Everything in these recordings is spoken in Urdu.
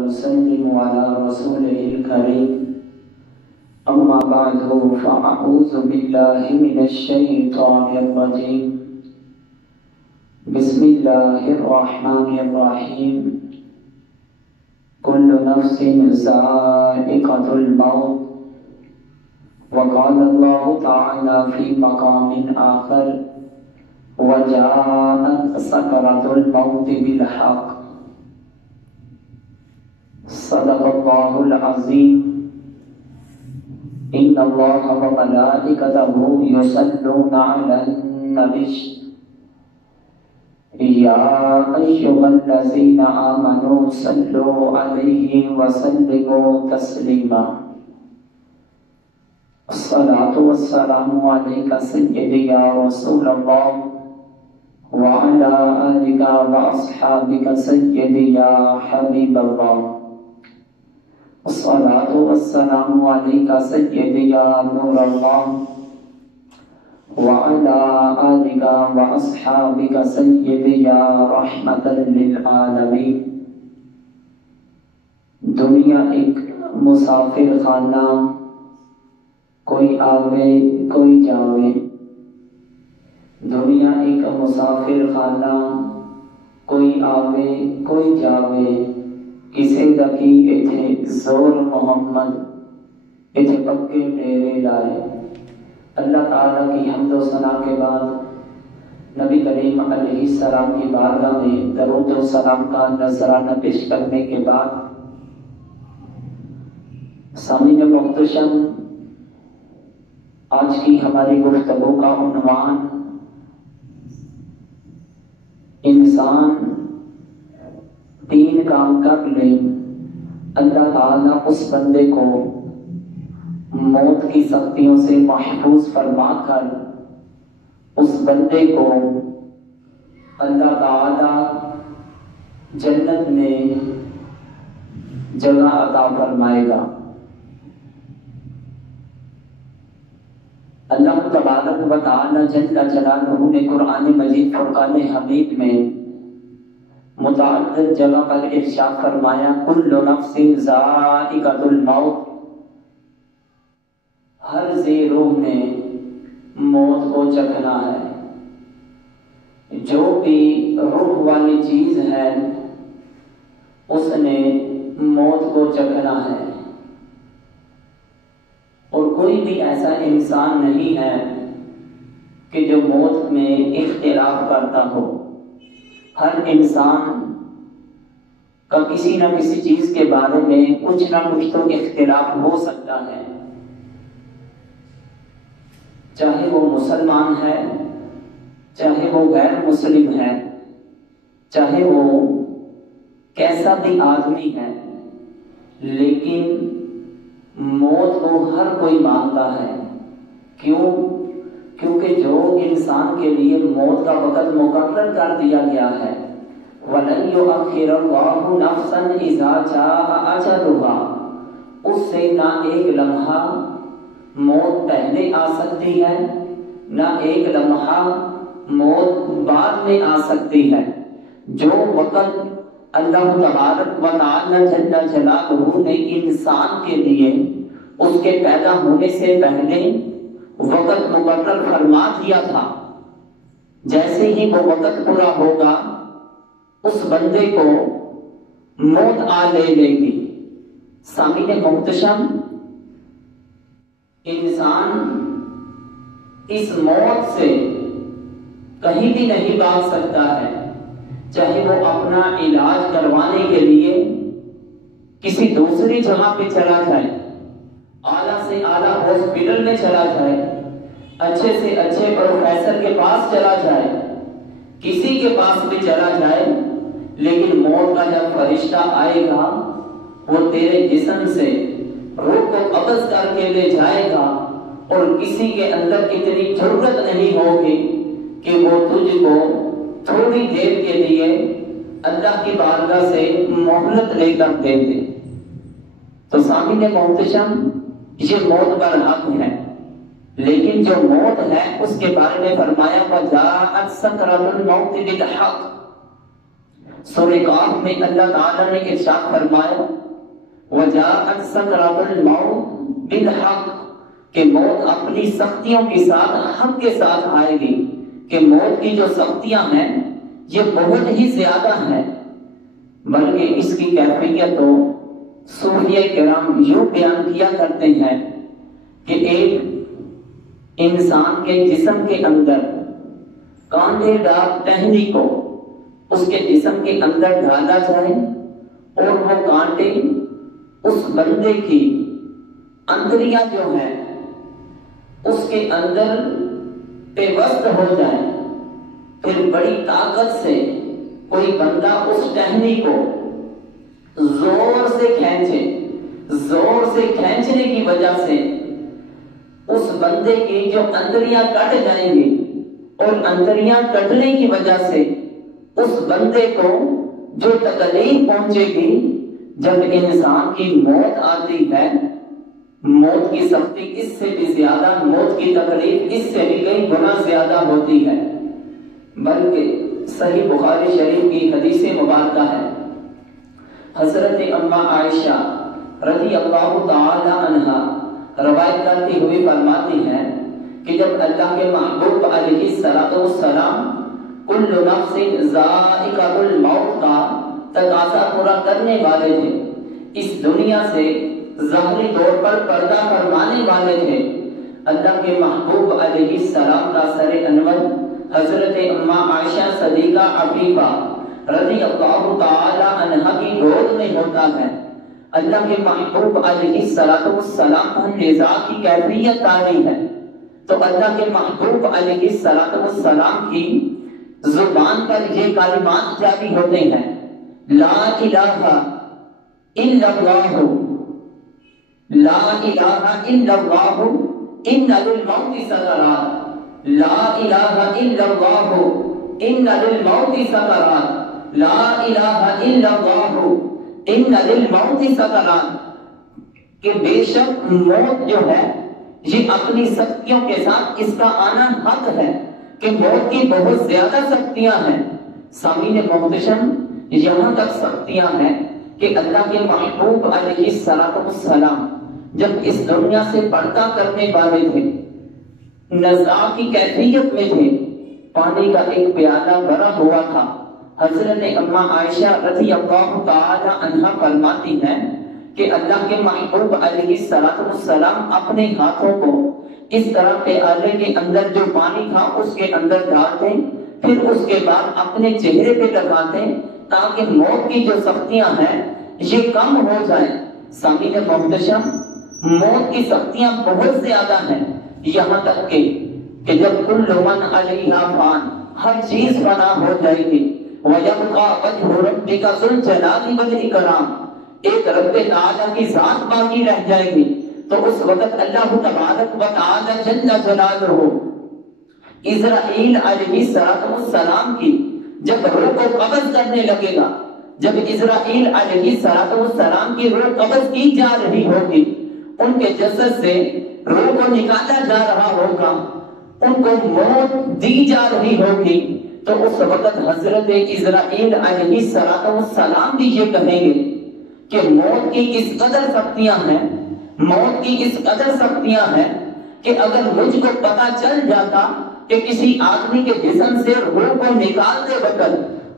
ونسلم على رسوله الكريم أما بعد فأعوذ بالله من الشيطان الرجيم بسم الله الرحمن الرحيم كل نفس ذائقة الموت وقال الله تعالى في مقام آخر وجاءت سكرة الموت بالحق صدق الله العظيم إن الله وملائكته يصلون على النبي يا أيها الذين آمنوا صلوا عليه وسلموا تسليما الصلاة والسلام عليك سيدي يا رسول الله وعلى آلك وأصحابك سيدي يا حبيب الله الصلاة والسلام عليك سيدي يا نور الله وعلى آلك وأصحابك سيدي يا رحمة للعالمين دنیا ایک مسافر خانہ، کوئی آوے کوئی جاوے. دنیا ایک مسافر خانہ، کوئی آوے کوئی جاوے. کسے دکی ایتھے زور محمد، ایتھے پکے ڈیرے لائے. اللہ تعالیٰ کی حمد و ثنا کے بعد نبی کریم علیہ السلام کی بارگاہ میں درود و سلام کا نذرانہ پیش کرنے کے بعد سامعین محتشم، آج کی ہماری گفتگو کا عنوان انسان تین کام کر لے اللہ تعالیٰ اس بندے کو موت کی سختیوں سے محفوظ فرما کر اس بندے کو اللہ تعالیٰ جنت میں جگہ عطا فرمائے گا. اللہ تبارک و تعالی جل جلالہ نے قرآن مجید فرقان حمید میں متعدد جگہ پر ارشاد فرمایا کل نفس ذائقۃ الموت، ہر ذی روح نے موت کو چکھنا ہے. جو بھی روح والی چیز ہے اس نے موت کو چکھنا ہے. اور کوئی بھی ایسا انسان نہیں ہے کہ جو موت میں اختلاف کرتا ہو. ہر انسان کا کسی نہ کسی چیز کے بارے میں کچھ نہ کچھ تو اختلاف ہو سکتا ہے، چاہے وہ مسلمان ہے، چاہے وہ غیر مسلم ہے، چاہے وہ کیسا بھی آدمی ہے، لیکن موت کو ہر کوئی مانتا ہے. کیونکہ جو انسان کے لیے موت کا وقت مقرر کر دیا گیا ہے وَلَن يُؤَخِّرَ اللَّهُ نَفْسًا إِذَا جَاءَ أَجَلُهَا، اس سے نہ ایک لمحہ موت پہلے آ سکتی ہے، نہ ایک لمحہ موت بعد میں آ سکتی ہے. جو وقت اللہ تبارک و تعالی جل جلالہ نے انسان کے لیے اس کے پیدا ہونے سے پہلے وقت مقرر فرما دیا تھا، جیسے ہی وہ وقت پورا ہوگا اس بندے کو موت آ لے گی. سامعین محتشم، انسان اس موت سے کہیں بھی نہیں بھاگ سکتا ہے. چاہے وہ اپنا علاج کروانے کے لیے کسی دوسری جگہ پہ چلا جائے، اعلیٰ سے اعلیٰ ہاسپٹل میں چلا جائے، اچھے سے اچھے پروفیسر کے پاس چلا جائے، کسی کے پاس بھی چلا جائے، لیکن موت کا جب فرشتہ آئے گا وہ تیرے جسم سے روح کو قبض کر کے لے جائے گا، اور کسی کے اندر اتنی ضرورت نہیں ہوگی کہ وہ تجھ کو تھوڑی دیر کے لیے اللہ کی بارگاہ سے مہلت لے کر دے دے. تو سامعین محتشم، یہ موت پر حق ہے، لیکن جو موت ہے اس کے بارے میں فرمایا وَجَاءَتْ سَكْرَةُ الْمَوْتِ بِالْحَقِّ، سورہ کاف میں اللہ تعالیٰ نے ارشاد فرمایا وَجَاءَتْ سَكْرَةُ الْمَوْتِ بِالْحَقِّ کہ موت اپنی سختیوں کے ساتھ حق کے ساتھ آئے گی، کہ موت کی جو سختیاں ہیں یہ بہت ہی زیادہ ہیں، بلکہ اس کی کیفیت تو صوفیہ کرام یوں بیان کیا کرتے ہیں کہ ایک انسان کے جسم کے اندر کانٹے دار ٹہنی کو اس کے جسم کے اندر ڈالا جائے اور وہ کانٹے اس بندے کی اندریاں جو ہے اس کے اندر پیوست ہو جائے، پھر بڑی طاقت سے کوئی بندہ اس ٹہنی کو زور سے کھینچے، زور سے کھینچنے کی وجہ سے اس بندے کی جو اندریاں کٹ جائیں گی، اور اندریاں کٹنے کی وجہ سے اس بندے کو جو تکلیف پہنچے گی، جب انسان کی موت آتی ہے، موت کی سختی اس سے بھی زیادہ، موت کی تکلیف اس سے بھی کئی گنا زیادہ ہوتی ہے۔ بلکہ صحیح بخاری شریف کی حدیث مبارکہ ہے، حضرت اماں عائشہ رضی اللہ تعالی عنہا روایت کرتی ہوئی فرماتی ہیں کہ جب اللہ کے محبوب علیہ السلام کل نفس ذائقۃ الموت کا تقاضا پورا کرنے والے تھے، اس دنیا سے ظاہری طور پر پردہ فرمانے والے تھے، اللہ کے محبوب علیہ السلام کا سر انور حضرت اماں عائشہ صدیقہ عفیفہ رضی اللہ تعالی عنہا کی گود میں ہوتا ہے۔ اللہ کے محبوب علیہ السلام پر نزاع کی کیفیت تاری ہے، تو اللہ کے محبوب علیہ السلام کی زبان پر یہ کلمات جاری ہوتے ہیں، لا الہ الا اللہ، لا الہ الا اللہ، ان للموت سکرات، لا الہ الا اللہ، ان للموت سکرات، لا الہ الا اللہ، ان للموت سکرات، کہ بے شک موت جو ہے یہ اپنی سختیوں کے ساتھ اس کا آنا حق ہے، کہ موت کی بہت زیادہ سختیاں ہیں۔ سامعین محتشم، یہاں تک سختیاں ہیں کہ اللہ کے محبوب علیہ السلام جب اس دنیا سے پردہ کرنے والے تھے، نزاع کی کیفیت میں تھے، پانی کا ایک پیالہ بھرا ہوا تھا، حضرت اماں عائشہ رضی اللہ تعالی عنہا فرماتی ہیں کہ اللہ کے محبوب علیہ السلام اپنے ہاتھوں کو اس طرح پیالے کے اندر جو پانی تھا اس کے اندر ڈالتے، پھر اس کے بعد اپنے چہرے پہ لگاتے تاکہ موت کی جو سختیاں ہیں یہ کم ہو جائیں۔ سامعین محتشم، موت کی سختیاں بہت زیادہ ہیں، یہاں تک کہ جب کل من علیہا فان، ہر چیز فنا ہو جائے گی، وَيَبْقَى وَجْهُ رَبِّكَ ذُو الْجَلَالِ وَالْإِكْرَامِ، ایک رب تعالیٰ کی ذات باقی رہ جائے گی، تو اس وقت اللہ تبارک و تعالی جل جلالہ اسرائیل علیہ السلام کی جب روح کو قبض کرنے لگے گا، جب اسرائیل علیہ السلام کی روح قبض کی جا رہی ہوگی، ان کے جسد سے روح کو نکالا جا رہا ہوگا، ان کو موت دی جا رہی ہوگی، تو اس وقت حضرت اسرائیل علیہ السلام بھی یہ کہیں گے کہ موت کی اس قدر سختیاں ہیں، موت کی اس قدر سختیاں ہیں کہ اگر مجھ کو پتا چل جاتا کہ کسی آدمی کے جسم سے روح کو نکالتے وقت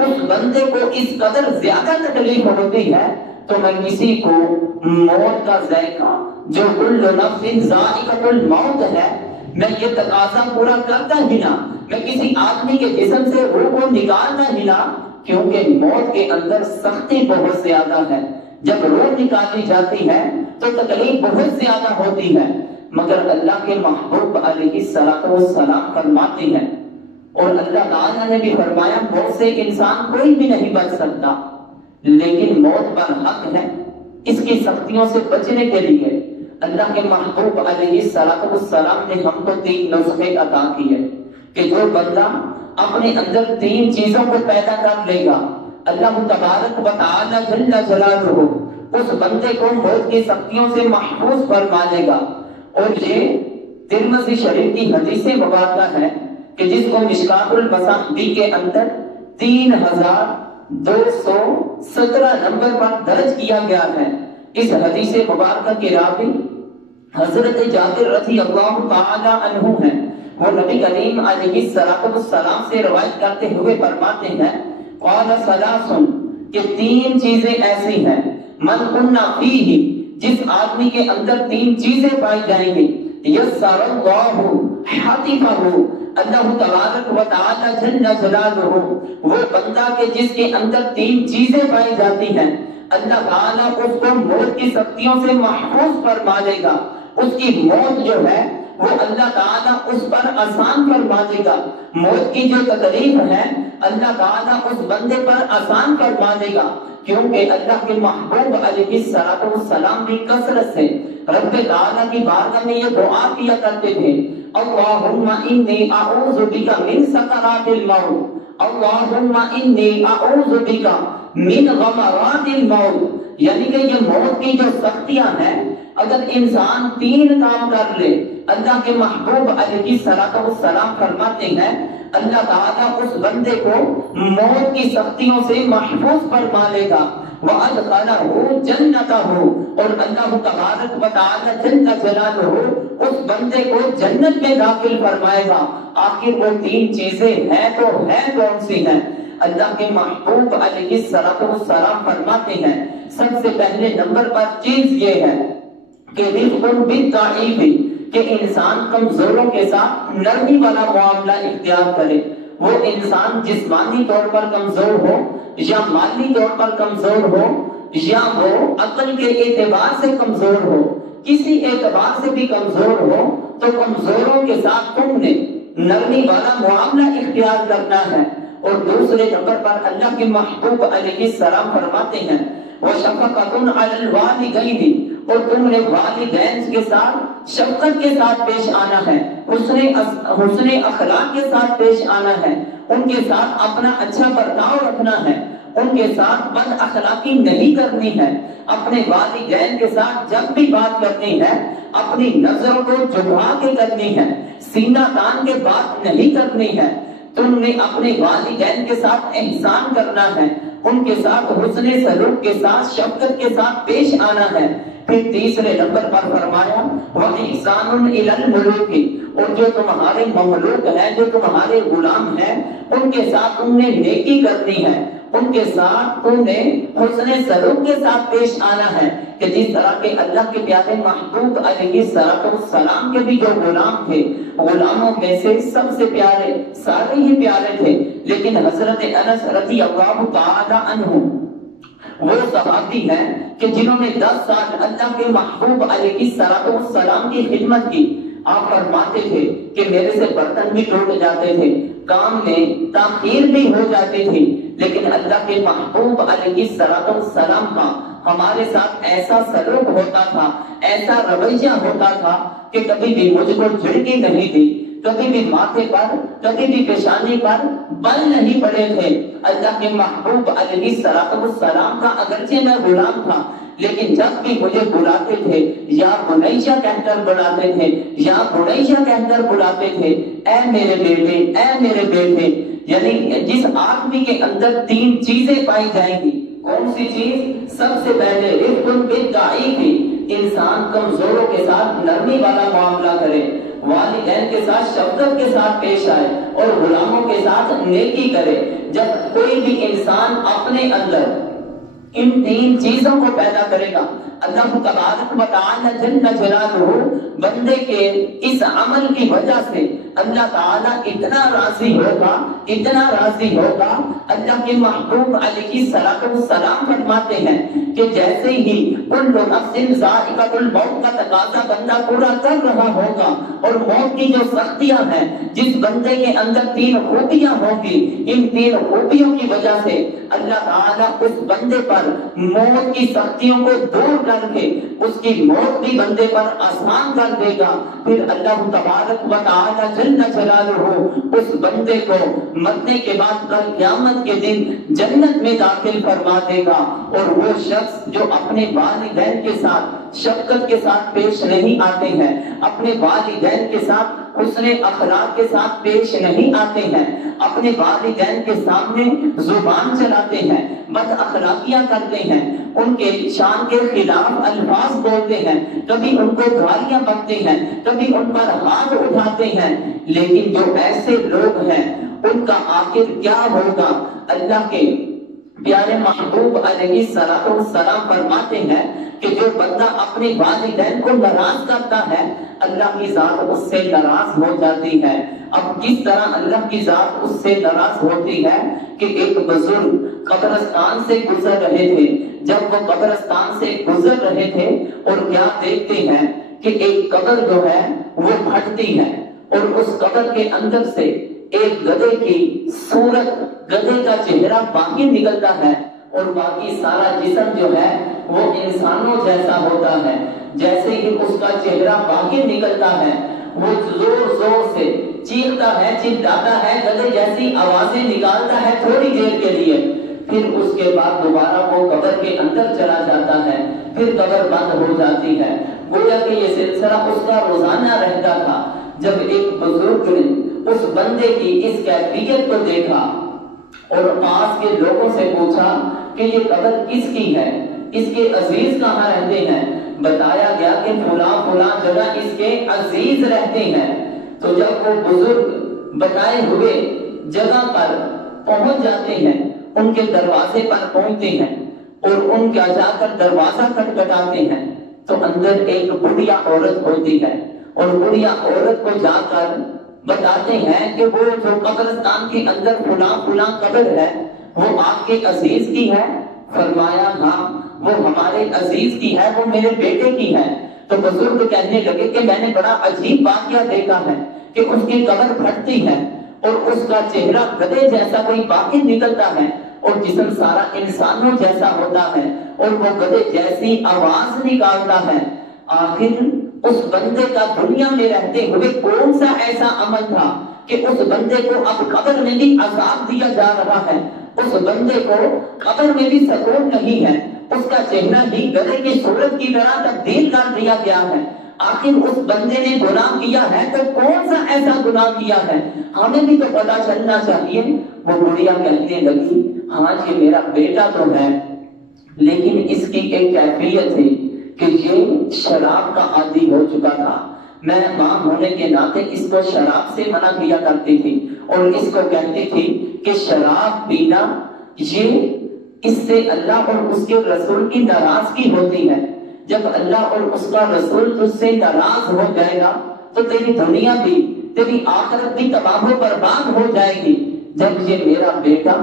اس بندے کو اس قدر زیادہ تکلیف ہوتی ہے تو میں کسی کو موت کا ذائقہ جو کل نفس ذائقۃ الموت ہے میں یہ تقاضا پورا کرتا ہی نہ، میں کسی آدمی کے جسم سے روح کو نکالنا ہی نہ، کیونکہ موت کے اندر سختی بہت زیادہ ہے، جب روح نکالی جاتی ہے تو تکلیف بہت زیادہ ہوتی ہے، مگر اللہ کے محبوب علیہ السلام فرماتے ہیں، اور اللہ تعالیٰ نے بھی فرمایا موت سے انسان کوئی بھی نہیں بچ سکتا، لیکن موت پر حق ہے، اس کی سختیوں سے بچنے کے لیے اللہ کے محبوب علیہ السلام نے ہم کو 3 نسخے عطا کیے کہ جو بندہ اپنے اندر 3 چیزوں کو پیدا کر لے گا، اللہ تبارک و تعالی جل جلالہ اس بندے کو موت کی سختیوں سے محفوظ فرما لے گا۔ اور یہ ترمذی شریف کی حدیث مبارکہ ہے کہ جس کو مشکات المصابیح کے اندر 217 نمبر پر درج کیا گیا ہے۔ اس حدیث مبارکہ کے راوی حضرت جابر رضی اللہ تعالی عنہ ہیں۔ وہ نبی کریم علیہ السلام سے روایت کرتے ہوئے فرماتے ہیں قال ثلاث کہ 3 چیزیں ایسی ہیں من کنا فیہ جس آدمی کے اندر 3 چیزیں پائی جائیں گی یسر اللہ حاتفہ اللہ تبارک و تعالی جل جلالہ وہ بندہ کے جس کے اندر 3 چیزیں پائی جاتی ہیں اللہ تعالیٰ اس کو موت کی سختیوں سے محفوظ فرما دے گا۔ اس کی موت جو ہے وہ اللہ تعالیٰ اس پر آسان فرما دے گا۔ موت کی جو تکلیف ہے اللہ تعالیٰ اس بندے پر آسان فرما دے گا، کیونکہ اللہ کے محبوب علیہ السلام بھی کثرت سے رب تعالیٰ کی بارگاہ میں یہ دعا کیا کرتے تھے اللہم انی اعوذ بک من سکرات الموت، اللہم انی اعوذ بک من غمرات الموت، یعنی کہ یہ موت کی جو سختیاں ہیں اگر انسان 3 کام کر لے اللہ کے محبوب علیہ السلام فرماتے ہیں اللہ تعالیٰ اس بندے کو موت کی سختیوں سے محفوظ فرما لے گا وَأَدْخَلَهُ جَنَّتَهُ اور اللہ تبارک و تعالی جل جلالہ اس بندے کو جنت میں داخل فرمائے گا۔ آخر وہ 3 چیزیں ہیں تو ہیں کون سی ہیں؟ اللہ کے محبوب علیہ السلام فرماتے ہیں سب سے پہلے نمبر پر چیز یہ ہے کہ رفق بالضعیف کہ انسان کمزوروں کے ساتھ نرمی والا معاملہ اختیار کرے۔ وہ انسان جسمانی طور پر کمزور ہو یا مالی طور پر کمزور ہو یا وہ عقل کے اعتبار سے کمزور ہو، کسی اعتبار سے بھی کمزور ہو تو کمزوروں کے ساتھ تم نے نرمی والا معاملہ اختیار کرنا ہے۔ اور دوسرے نمبر پر اللہ کے محبوب علیہ السلام فرماتے ہیں وَشَفَقَةٌ عَلَى الْوَالِدَيْنِ اور تم نے والدین کے ساتھ شفقت کے ساتھ پیش آنا ہے، حسن اخلاق کے ساتھ پیش آنا ہے، ان کے ساتھ اپنا اچھا برتاؤ رکھنا ہے، ان کے ساتھ بد اخلاقی نہیں کرنی ہے۔ اپنے والدین کے ساتھ جب بھی بات کرنی ہے اپنی نظروں کو جھکا کے کرنی ہے، سینہ تان کے بات نہیں کرنی ہے۔ تم نے اپنے والدین کے ساتھ احسان کرنا ہے، ان کے ساتھ حسن سلوک کے ساتھ شفقت کے ساتھ پیش آنا ہے۔ پھر تیسرے نمبر پر فرمایا وَإِحْسَانٌ إِلَى الْمُلُوكِ اور جو تمہارے مملوک ہیں، جو تمہارے غلام ہیں، ان کے ساتھ تم نے نیکی کرنی ہے، ان کے ساتھ تم نے حسن سلوک کے ساتھ پیش آنا ہے کہ جس طرح کے اللہ کے پیارے محبوب علیہ السلام کے بھی جو غلام تھے، غلاموں میں سے سب سے پیارے سارے ہی پیارے تھے، لیکن حضرت انس رضی اللہ تعالی عنہ وہ صحابی ہیں کہ جنہوں نے 10 سال اللہ کے محبوب علیہ السلام کی خدمت کی۔ آپ فرماتے تھے کہ میرے سے برتن بھی ٹوٹ جاتے تھے، کام میں تاخیر بھی ہو جاتی تھی، لیکن اللہ کے محبوب علیہ السلام کا ہمارے ساتھ ایسا سلوک ہوتا تھا، ایسا رویہ ہوتا تھا کہ کبھی بھی مجھ کو جھڑکی نہیں دی، کبھی بھی ماتھے پر، کبھی بھی پیشانی پر بل نہیں پڑے تھے۔ اللہ کے محبوب علیہ السلام کا اگرچہ میں غلام تھا لیکن جب بھی مجھے بلاتے تھے یا بنیشہ کہہ کر بلاتے تھے یا بنیشہ کہہ کر بلاتے تھے، اے میرے بیٹے، اے میرے بیٹے، یعنی جس آدمی کے اندر 3 چیزیں پائی جائیں گی، کون سی چیز؟ سب سے پہلے رفق بالضعیف انسان کمزوروں کے ساتھ نرمی والا معاملہ کرے، والدین کے ساتھ شفقت کے ساتھ پیش آئے اور غلاموں کے ساتھ نیکی کرے۔ جب کوئی بھی انسان اپنے اندر ان 3 چیزوں کو پیدا کرے گا اللہ تبارک و تعالی جل جلالہ بندے کے اس عمل کی وجہ سے اللہ تعالیٰ اتنا راضی ہوگا، اتنا راضی ہوگا۔ اللہ کے محبوب علیہ السلام فرماتے ہیں کہ جیسے ہی کل نفس ذائقۃ الموت کا تقاضا بندہ پورا کر رہا ہوگا اور موت کی جو سختیاں ہیں، جس بندے کے اندر 3 خوبیاں ہوں گی، ان 3 خوبیوں کی وجہ سے اللہ تعالیٰ اس بندے پر موت کی سختیوں کو دور کر کے اس کی موت بھی بندے پر آسان کر دے گا۔ پھر اللہ تبارک و تعالی جل جلالہ اس بندے کو مرنے کے بعد کل قیامت کے دن جنت میں داخل فرما دے گا۔ اور وہ شخص جو اپنے والدین کے ساتھ شفقت کے ساتھ پیش نہیں آتے ہیں، اپنے والدین کے ساتھ حسن اخلاق کے ساتھ پیش نہیں آتے ہیں، اپنے والدین کے سامنے زبان چلاتے ہیں، بد اخلاقیاں کرتے ہیں، ان کے شان کے خلاف الفاظ بولتے ہیں، کبھی ان کو گالیاں بکتے ہیں، کبھی ان پر ہاتھ اٹھاتے ہیں، لیکن جو ایسے لوگ ہیں ان کا آخر کیا ہوگا؟ اللہ کے پیارے محبوب علیہ السلام فرماتے ہیں کہ جو بندہ اپنے والدین کو ناراض کرتا ہے اللہ کی ذات اس سے ناراض ہو جاتی ہے۔ اب کس طرح اللہ کی ذات اس سے ناراض ہوتی ہے کہ ایک بزرگ قبرستان سے گزر رہے تھے، جب وہ قبرستان سے گزر رہے تھے اور کیا دیکھتے ہیں کہ ایک قبر جو ہے وہ پھٹتی ہے اور اس قبر کے اندر سے ایک گدھے کی صورت، گدھے کا چہرہ باقی نکلتا ہے اور باقی سارا جسم جو ہے وہ انسانوں جیسا ہوتا ہے۔ جیسے ہی اس کا چہرہ باقی نکلتا ہے وہ زور زور سے چیختا ہے، چلاتا ہے، گدھے جیسی آوازیں نکالتا ہے تھوڑی دیر کے لیے، پھر اس کے بعد دوبارہ وہ قبر کے اندر چلا جاتا ہے، پھر قبر بند ہو جاتی ہے۔ گویا کہ یہ سلسلہ اس کا روزانہ رہتا تھا۔ جب ایک بزرگ نے اس بندے کی اس کیفیت کو دیکھا اور پاس کے لوگوں سے پوچھا کہ یہ قبر کس کی ہے، اس کے عزیز کہاں رہتے ہیں؟ بتایا گیا کہ فلاں فلاں جگہ اس کے عزیز رہتے ہیں۔ تو جب وہ بزرگ بتائے ہوئے جگہ پر پہنچ جاتے ہیں، ان کے دروازے پر پہنچتے ہیں اور ان کا جا کر دروازہ کھٹکھٹاتے ہیں تو اندر ایک بڑھیا عورت ہوتی ہے اور بڑھیا عورت کو جا کر بتاتے ہیں کہ وہ جو قبرستان کے اندر فلاں فلاں قبر ہے وہ آپ کے عزیز کی ہے؟ فرمایا ہاں وہ ہمارے عزیز کی ہے، وہ میرے بیٹے کی ہے۔ تو بزرگ کہنے لگے کہ میں نے بڑا عجیب واقعہ دیکھا ہے کہ اس کی قبر پھٹتی ہے اور اس کا چہرہ گدھے جیسا کوئی باقی نکلتا ہے اور جسم سارا انسانوں جیسا ہوتا ہے اور وہ گدھے جیسی آواز نکالتا ہے۔ آخر اس بندے کا دنیا میں رہتے ہوئے کون سا ایسا عمل تھا کہ اس بندے کو اب قبر میں بھی عذاب دیا جا رہا ہے، اس بندے کو قبر میں بھی سکون نہیں ہے، اس کا چہرہ ہی گدھے کی صورت کی طرح تبدیل کر دیا گیا ہے۔ آخر اس بندے نے گناہ کیا ہے تو کون سا ایسا گناہ کیا ہے؟ ہمیں بھی تو پتا چلنا چاہیے۔ وہ بڑھیا کہنے لگی ہاں جی میرا بیٹا تو ہے، لیکن اس کی ایک کیفیت تھی کہ یہ شراب کا عادی ہو چکا تھا۔ میں ماں ہونے کے ناطے اس کو شراب سے منع کیا کرتی تھی اور اس کو کہتی تھی کہ شراب پینا یہ اس سے اللہ اور اس کے رسول کی ناراضگی ہوتی ہے۔ جب اللہ اور اس کا رسول تجھ سے ناراض ہو جائے گا تو تیری دنیا بھی تیری آخرت بھی تباہ و برباد ہو جائے گی۔ جب یہ میرا بیٹا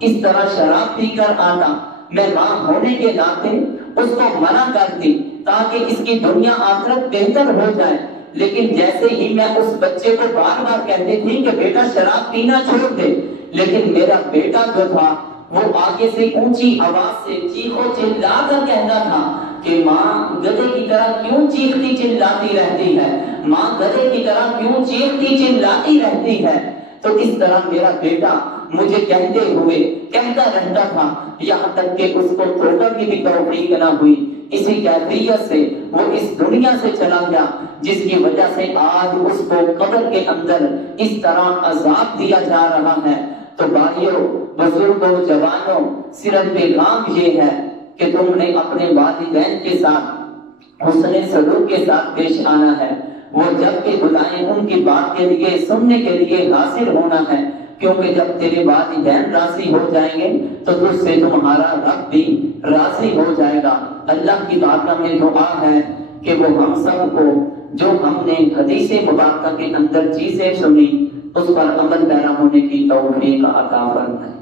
اس طرح شراب پی کر آتا میں ماں ہونے کے ناطے اس کو منع کرتی تاکہ اس کی دنیا آخرت بہتر ہو جائے، لیکن جیسے ہی میں اس بچے کو بار بار کہتی تھی کہ بیٹا شراب پینا چھوڑ دے، لیکن میرا بیٹا جو تھا وہ آگے سے اونچی آواز سے چیخو چلا کر کہتا تھا کہ ماں گدھے کی طرح کیوں چیختی چلاتی رہتی ہے، ماں گدھے کی طرح کیوں چیختی چلاتی رہتی ہے۔ تو اس طرح میرا بیٹا مجھے کہتے ہوئے کہتا رہتا تھا یہاں تک کہ اس کو توبہ کی بھی توفیق نہ ہوئی۔ اسی کیفیت سے وہ اس دنیا سے چلا گیا، جس کی وجہ سے آج اس کو قبر کے اندر اس طرح عذاب دیا جا رہا ہے۔ تو بھائیوں، بزرگوں، جوانوں، صرف پیغام یہ ہے کہ تم نے اپنے والدین کے ساتھ حسن سلوک کے ساتھ پیش آنا ہے۔ وہ جب بھی بلائیں ان کی بات کے لیے سننے کے لیے حاضر ہونا ہے، کیونکہ جب تیرے والدین راضی ہو جائیں گے تو تجھ سے تمہارا رب بھی راضی ہو جائے گا۔ اللہ کی بارگاہ میں دعا ہے کہ وہ ہم سب کو جو ہم نے حدیث مبارکہ کے اندر چیزیں سنی اس پر عمل پیرا ہونے کی توفیق عطا فرمائے۔